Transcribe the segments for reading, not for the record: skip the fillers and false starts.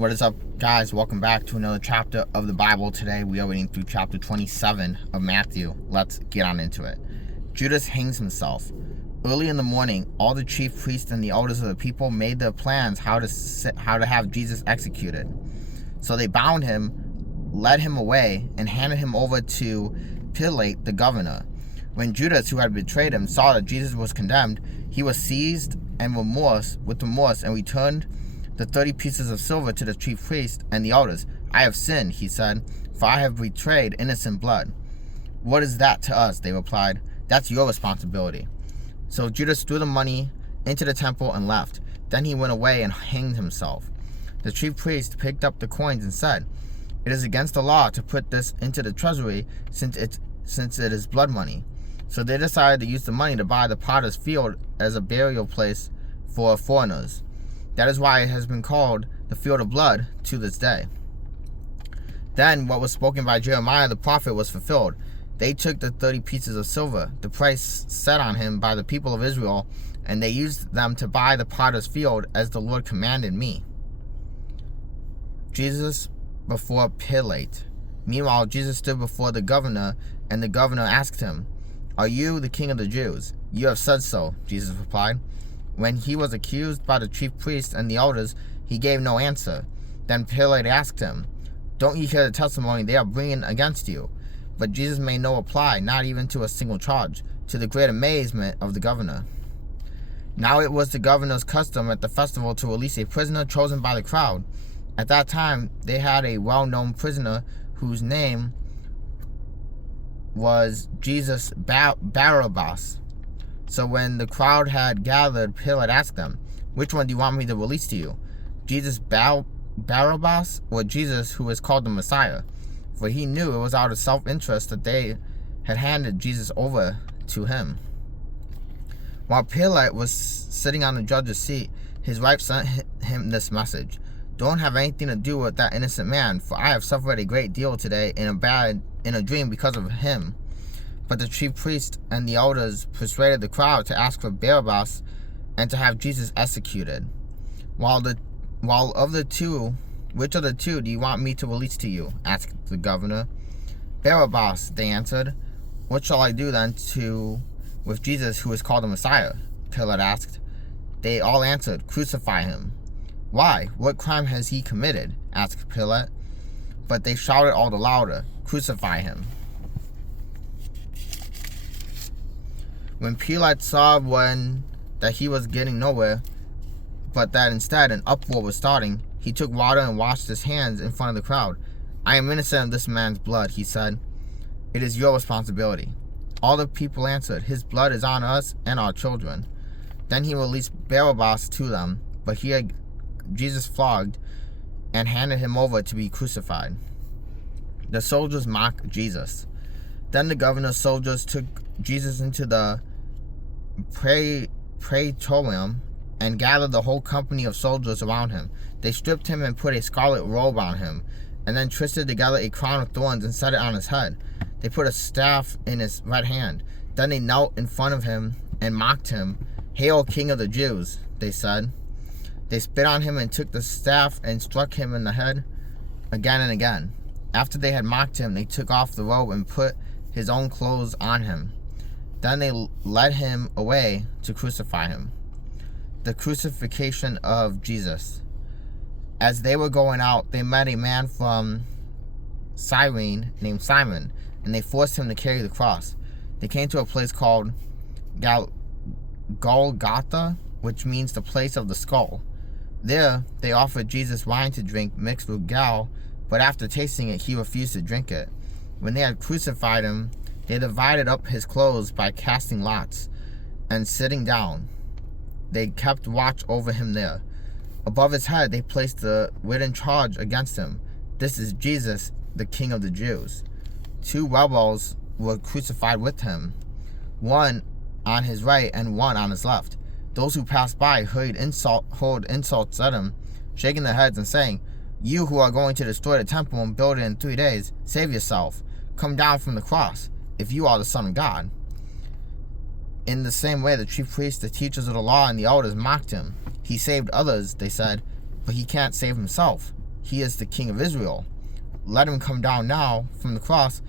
What is up, guys? Welcome back to another chapter of the Bible. Today we are reading through chapter 27 of Matthew. Let's get on into it. Judas hangs himself. Early in the morning, all the chief priests and the elders of the people made their plans how to have Jesus executed. So they bound him, led him away, and handed him over to Pilate, the governor. When Judas, who had betrayed him, saw that Jesus was condemned, he was seized and with remorse and returned the 30 pieces of silver to the chief priest and the elders. "I have sinned," he said, "for I have betrayed innocent blood." "What is that to us?" they replied. "That's your responsibility." So Judas threw the money into the temple and left. Then he went away and hanged himself. The chief priest picked up the coins and said, "It is against the law to put this into the treasury since it is blood money." So they decided to use the money to buy the potter's field as a burial place for foreigners. That is why it has been called the field of blood to this day. Then what was spoken by Jeremiah the prophet was fulfilled. They took the 30 pieces of silver, the price set on him by the people of Israel, and they used them to buy the potter's field as the Lord commanded me. Jesus before Pilate. Meanwhile, Jesus stood before the governor, and the governor asked him, "Are you the king of the Jews?" "You have said so," Jesus replied. When he was accused by the chief priests and the elders, he gave no answer. Then Pilate asked him, "Don't you hear the testimony they are bringing against you?" But Jesus made no reply, not even to a single charge, to the great amazement of the governor. Now it was the governor's custom at the festival to release a prisoner chosen by the crowd. At that time, they had a well-known prisoner whose name was Jesus Barabbas. So when the crowd had gathered, Pilate asked them, "Which one do you want me to release to you? Jesus Barabbas or Jesus who is called the Messiah?" For he knew it was out of self-interest that they had handed Jesus over to him. While Pilate was sitting on the judge's seat, his wife sent him this message: "Don't have anything to do with that innocent man, for I have suffered a great deal today in a dream because of him." But the chief priests and the elders persuaded the crowd to ask for Barabbas and to have Jesus executed. While of the two, which of the two do you want me to release to you?" asked the governor. "Barabbas," they answered. "What shall I do then with Jesus who is called the Messiah?" Pilate asked. They all answered, "Crucify him." "Why? What crime has he committed?" asked Pilate. But they shouted all the louder, "Crucify him." When Pilate saw that he was getting nowhere, but that instead an uproar was starting, he took water and washed his hands in front of the crowd. "I am innocent of this man's blood," he said. "It is your responsibility." All the people answered, "His blood is on us and our children." Then he released Barabbas to them, but he had Jesus flogged and handed him over to be crucified. The soldiers mocked Jesus. Then the governor's soldiers took Jesus into the praetorium and gathered the whole company of soldiers around him. They stripped him and put a scarlet robe on him, and then twisted together a crown of thorns and set it on his head. They put a staff in his right hand. Then they knelt in front of him and mocked him. "Hail, King of the Jews," they said. They spit on him and took the staff and struck him in the head again and again. After they had mocked him, they took off the robe and put his own clothes on him. Then they led him away to crucify him. The crucifixion of Jesus. As they were going out, they met a man from Cyrene named Simon, and they forced him to carry the cross. They came to a place called Golgotha, which means the place of the skull. There, they offered Jesus wine to drink mixed with gall, but after tasting it, he refused to drink it. When they had crucified him, they divided up his clothes by casting lots, and sitting down, they kept watch over him there. Above his head, they placed the written charge against him: "This is Jesus, the King of the Jews." 2 rebels were crucified with him, one on his right and one on his left. Those who passed by hurled insults at him, shaking their heads and saying, "You who are going to destroy the temple and build it in 3 days, save yourself. Come down from the cross, if you are the Son of God." In the same way, the chief priests, the teachers of the law, and the elders mocked him. "He saved others," they said, "but he can't save himself. he is the King of Israel. Let him come down now from the cross,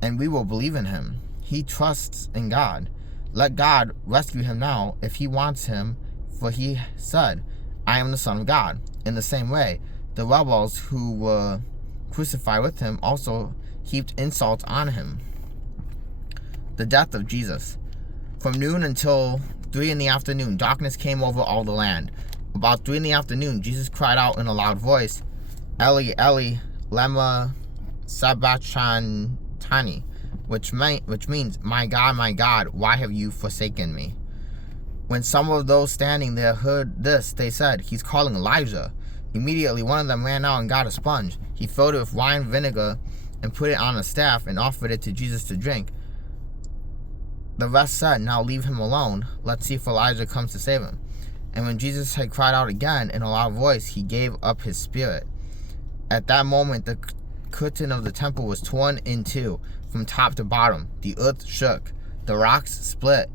and we will believe in him. He trusts in God. Let God rescue him now if he wants him, for he said, I am the Son of God. In the same way, the rebels who were crucified with him also heaped insult on him. The death of Jesus. From noon until 3 in the afternoon, darkness came over all the land. About 3 in the afternoon, Jesus cried out in a loud voice, Eli, Eli, lema sabachthani, which means, my God, why have you forsaken me? When some of those standing there heard this, they said, he's calling Elijah. Immediately one of them ran out and got a sponge. He filled it with wine vinegar and put it on a staff and offered it to Jesus to drink. The rest said, now leave him alone. Let's see if Elijah comes to save him. And when Jesus had cried out again in a loud voice, he gave up his spirit. At that moment, the curtain of the temple was torn in two from top to bottom. The earth shook, the rocks split,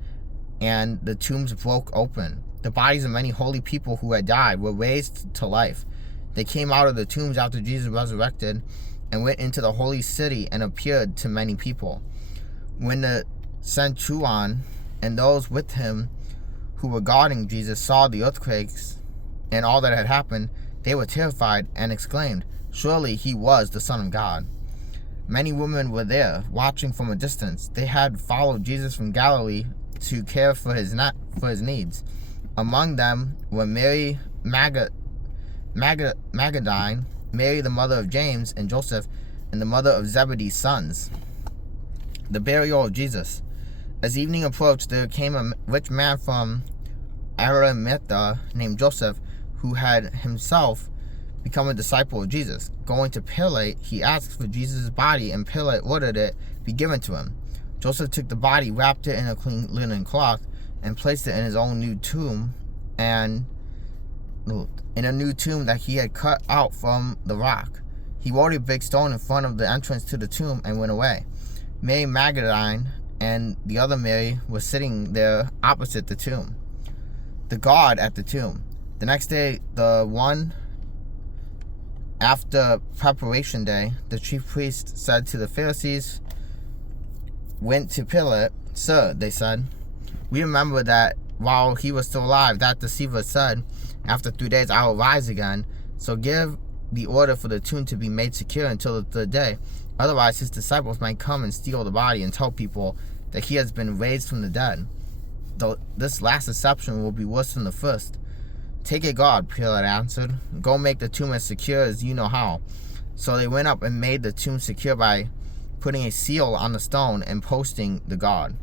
and the tombs broke open. The bodies of many holy people who had died were raised to life. They came out of the tombs after Jesus resurrected and went into the holy city and appeared to many people. When the centurion and those with him who were guarding Jesus saw the earthquakes and all that had happened, they were terrified and exclaimed, surely he was the Son of God. Many women were there, watching from a distance. They had followed Jesus from Galilee to care for his needs. Among them were Mary Magdalene, Mary the mother of James and Joseph, and the mother of Zebedee's sons. The burial of Jesus. As evening approached, there came a rich man from Arimathea named Joseph, who had himself become a disciple of Jesus. Going to Pilate, he asked for Jesus' body, and Pilate ordered it be given to him. Joseph took the body, wrapped it in a clean linen cloth, and placed it in his own new tomb, and in a new tomb that he had cut out from the rock. He rolled a big stone in front of the entrance to the tomb and went away. Mary Magdalene and the other Mary were sitting there opposite the tomb. The guard at the tomb. The next day, the one after preparation day, the chief priest said to the Pharisees, went to Pilate. Sir, they said, we remember that while he was still alive, that deceiver said, after 3 days I will rise again. So give the order for the tomb to be made secure until the third day. Otherwise, his disciples might come and steal the body and tell people that he has been raised from the dead. Though this last deception will be worse than the first. Take a guard, Pilate answered. Go make the tomb as secure as you know how. So they went up and made the tomb secure by putting a seal on the stone and posting the guard.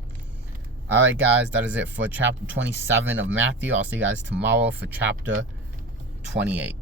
Alright guys, that is it for chapter 27 of Matthew. I'll see you guys tomorrow for chapter 28.